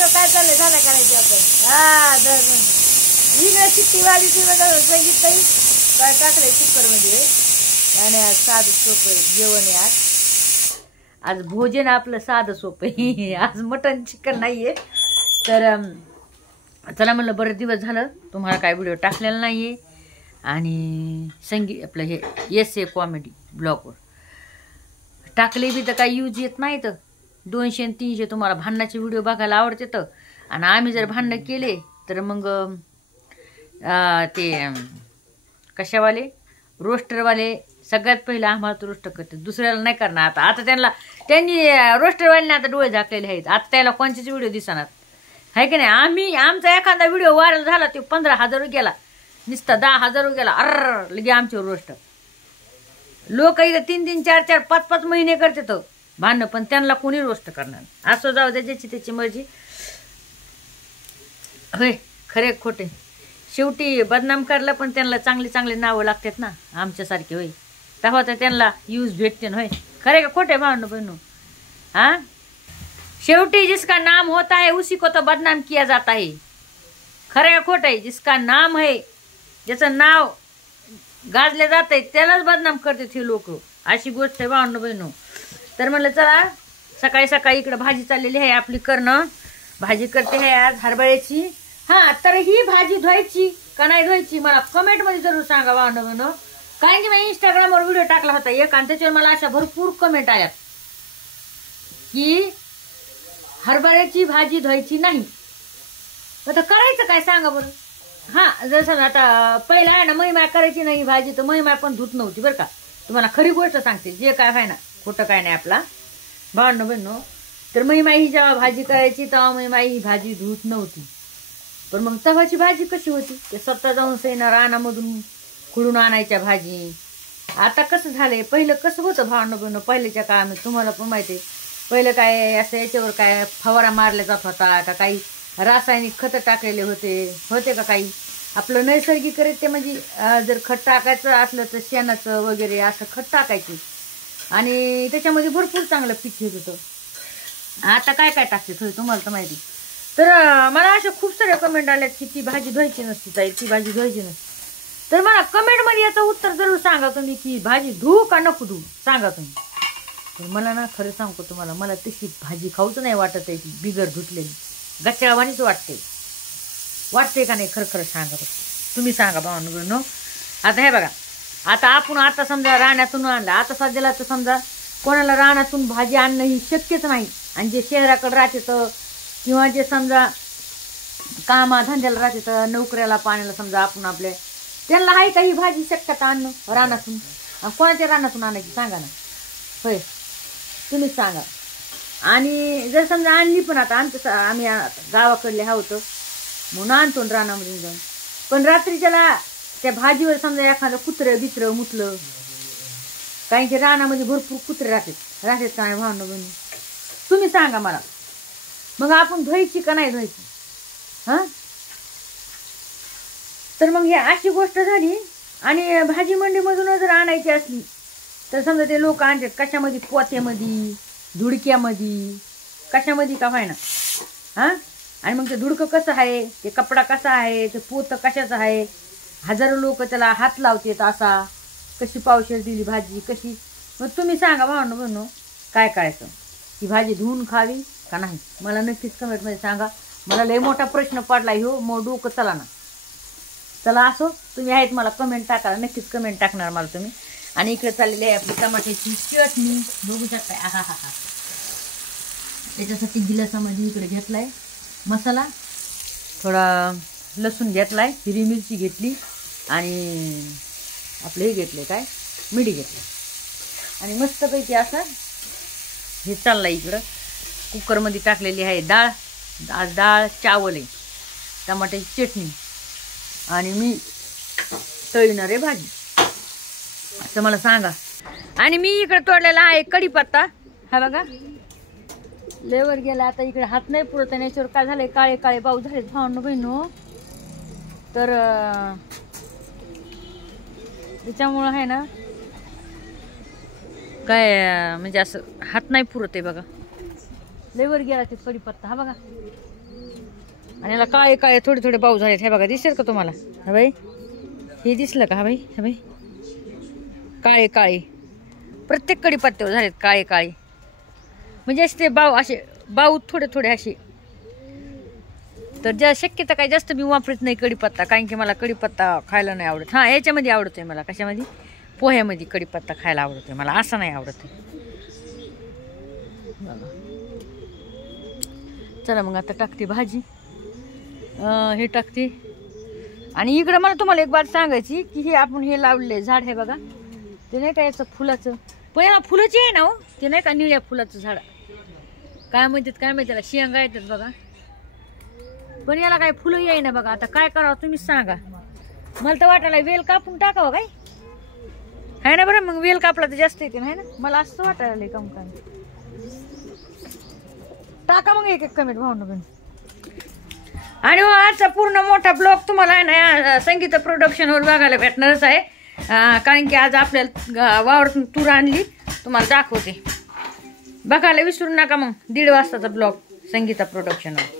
बहिण काय चाललंय झालं करायची आपण हा इकडे शिट्टी वाढीची संगीत ताई काय टाकलंय कुकर मध्ये आणि आज साधं सोपं जेवण आहे आज भोजन आपलं साधं सोपं आहे आज मटन चिकन नाहीये तर चला म्हणलं बरेच दिवस झालं तुम्हाला काय व्हिडिओ टाकलेला नाहीये आणि संगीत आपलं हे एस ए कॉमेडी ब्लॉगवर टाकले बी तर काही यूज येत नाही तर 200 आणि 300 तुम्हाला भांडणाचे व्हिडिओ बघायला आवडते तर आणि आम्ही जर भांडणं केले तर मग ते कशावाले रोस्टरवाले सगळ्यात पहिलं आम्हाला तो रोस्ट करते दुसऱ्याला नाही करणार आता त्यांनी रोस्टरवाल्याने आता डोळे झाकलेले आहेत आता त्याला कोणतेच व्हिडिओ दिसणार आहे की नाही आमचा एखादा व्हिडिओ व्हायरल झाला ते 15,000 गेला नुसता 10,000 गेला लगे आमच्यावर रोस्ट लोक इथं 3-3, 4-4, 5-5 महिने करते तो भांडणं पण त्यांना कोणी रोस्ट करणार असं जाऊ द्या ज्याची त्याची मर्जी होय खरे खोटे शेवटी बदनाम करला पण त्यांना चांगली नावं लागतात ना आमच्यासारखे होय तेव्हा तर त्यांना यूज भेटते ना होय खरे का खोटे भांडणं बहिणू हाँ शेवटी जिसका नाम होता है उसी को तो बदनाम किया जाता है खरे का खोटे जिसका नाम है ज्याचं नाव गाजले जात आहे त्यालाच बदनाम करते हे लोक अशी गोष्ट आहे भांडणं बहिणू तर म्हणलं चला सकाळी सकाळी इकडे भाजी चाललेली आहे आपली करणं भाजी करते आहे आज हरभऱ्याची हा तर ही भाजी धुवायची का नाही धुवायची मला कमेंट मध्ये जरूर सांगा भांडणं बहिणू कारण की मी इंस्टाग्रामवर व्हिडिओ टाकला होता एक आणि त्याच्यावर मला अशा भरपूर कमेंट आल्यात की हरभऱ्याची भाजी धुवायची नाही तर करायचं काय सांगा बरं हा जसं आता पहिला आहे ना महिमा करायची नाही भाजी तर महिमा पण धुत नव्हती बरं का तुम्हाला खरी गोष्ट सांगते जे काय आहे ना खोटं काय नाही आपला भांडणं बहिणं तर महिमा ही जेव्हा भाजी करायची तेव्हा महिमा ही भाजी धुत नव्हती पण मग तवाची भाजी कशी होती ते स्वतः जाऊन सैना रानामधून खुडून आणायच्या भाजी आता कसं झालंय पहिलं कसं होतं भांडणं बहिणं पहिल्याच्या काळामध्ये तुम्हाला पण माहिती आहे पहिलं काय असं याच्यावर काय फवारा मारला जात होता का काही रासायनिक खत टाकलेले होते का काही आपलं नैसर्गिक ते म्हणजे जर खत टाकायचं असलं तर शेणाचं वगैरे असं खत टाकायचे आणि त्याच्यामध्ये भरपूर चांगलं पीक येत होतं आता काय काय टाकते थोडी तुम्हाला तर माहिती तर मला अशा खूप साऱ्या कमेंट आल्यात की ती भाजी धुवायची नसती ताई ती भाजी धुवायची नसती तर मला कमेंट मध्ये याचं उत्तर जरूर सांगा तुम्ही की भाजी धुवू का नको धुवू सांगा तुम्ही तर मला ना खरं सांगतो तुम्हाला मला तशी भाजी खाऊच नाही वाटत आहे ती बिगर धुतलेली गच्च्यावानीच वाटते का नाही खरं सांगा तुम्ही सांगा भावनो आता हे बघा आता समजा रानातून आणला आता सध्याला तर समजा कोणाला रानातून भाजी आणणं ही शक्यच नाही आणि जे शहराकडे राहते तर किंवा जे समजा कामा धंद्याला राहते तर नोकऱ्याला पाण्याला समजा आपण आपल्या त्यांना आहे काही भाजी शक्यता आणणं रानातून कोणाच्या रानातून आणायची सांगा ना होय तुम्हीच सांगा आणि जर समजा आणली पण आता आम्ही गावाकडले होतं म्हणून आणतो रानामधून जाऊन पण रात्रीच्याला त्या भाजीवर समजा एखादं कुत्रं बित्रं मुतलं काही की रानामध्ये भरपूर कुत्रे राहतात का नाही भावना बहिणी तुम्ही सांगा मला मग आपण धुवायची का नाही धुवायची हा तर मग ही अशी गोष्ट झाली आणि भाजी मंडीमधून जर आणायची असली तर समजा ते लोक आणतात कशामध्ये पोत्यामध्ये धुडक्यामध्ये कशामध्ये का व्हायना हा आणि मग ते धुडकं कसं आहे ते कपडा कसा आहे ते पोतं कशाचं आहे हजारो लोक त्याला हात लावतात असा कशी पावशेर दिली भाजी कशी मग तुम्ही सांगा भावनो बहिणो काय करायचं ती भाजी धुवून खावी का नाही मला नक्कीच कमेंटमध्ये सांगा मला लय मोठा प्रश्न पडला हो मग डोकं चला ना चला असो तुम्ही आहेत मला कमेंट टाकायला नक्कीच कमेंट टाकणार मला तुम्ही आणि इकडे चाललेली आहे आपली टमाट्याची चटणी बघू शकताय हा त्याच्यासाठी गिलासामध्ये इकडे घेतलाय मसाला थोडा लसूण घेतलाय हिरवी मिरची घेतली आणि आपलं हे घेतले काय मिठी घेतलं आणि मस्तपैकी असं हे चाललंय इकडं कुकरमध्ये टाकलेली आहे डाळ चावल आहे टमाट्याची चटणी आणि मी तळणार आहे भाजी असं मला सांगा आणि मी इकडे तोडलेला आहे कढीपत्ता हा बघा लेवर गेला आता इकडे हात नाही पुरत आणि याच्यावर काय झालंय काळे काळे पाऊस झाले भावनो बहिणो तर त्याच्यामुळं आहे ना काय म्हणजे असं हात नाही पुरत आहे बघा लेवर गेला ते कढीपत्ता हा बघा आणि याला काळे काळे थोडे थोडे बाऊ झालेत. हे बघा दिसतात का तुम्हाला? हा बाई हे दिसलं का? हा बाई हा बाई काळे काळे प्रत्येक कडीपत्त्यावर झालेत काळे काळे. म्हणजे असे ते बाऊ थोडे थोडे असे. तर शक्यता काही जास्त मी वापरत नाही कडीपत्ता, कारण की मला कडीपत्ता खायला नाही आवडत. हां याच्यामध्ये आवडतोय मला. कशामध्ये? पोह्यामध्ये कडीपत्ता खायला आवडतोय मला, असं नाही आवडत. चला मग आता टाकते भाजी, हे टाकते. आणि इकडं मला तुम्हाला एक बात सांगायची की हे आपण हे लावले झाड आहे बघा, ते नाही का याचं फुलाचं, पण याला फुलाची आहे ना हो, ते नाही का निळ्या फुलाचं झाड, काय म्हणतात काय माहिती, त्याला शेंगा येतात बघा, पण याला काय फुलं येई ना बघा. आता काय करावं तुम्हीच सांगा. मला तर वाटायला वेल कापून टाकावं काय, आहे ना बरं. मग वेल कापला तर जास्त येते ना, ना मला असं वाटायला काम काय. टाका मग एक एक कमेंट भावना पण. आणि आजचा पूर्ण मोठा ब्लॉग तुम्हाला आहे ना संगीता प्रोडक्शनवर बघायला भेटणारच आहे, कारण की आज आपल्याला वावरातून तूर आणली, तुम्हाला दाखवते. बघायला विसरू नका मग 1:30 वाजताचा ब्लॉग संगीता प्रोडक्शनवर.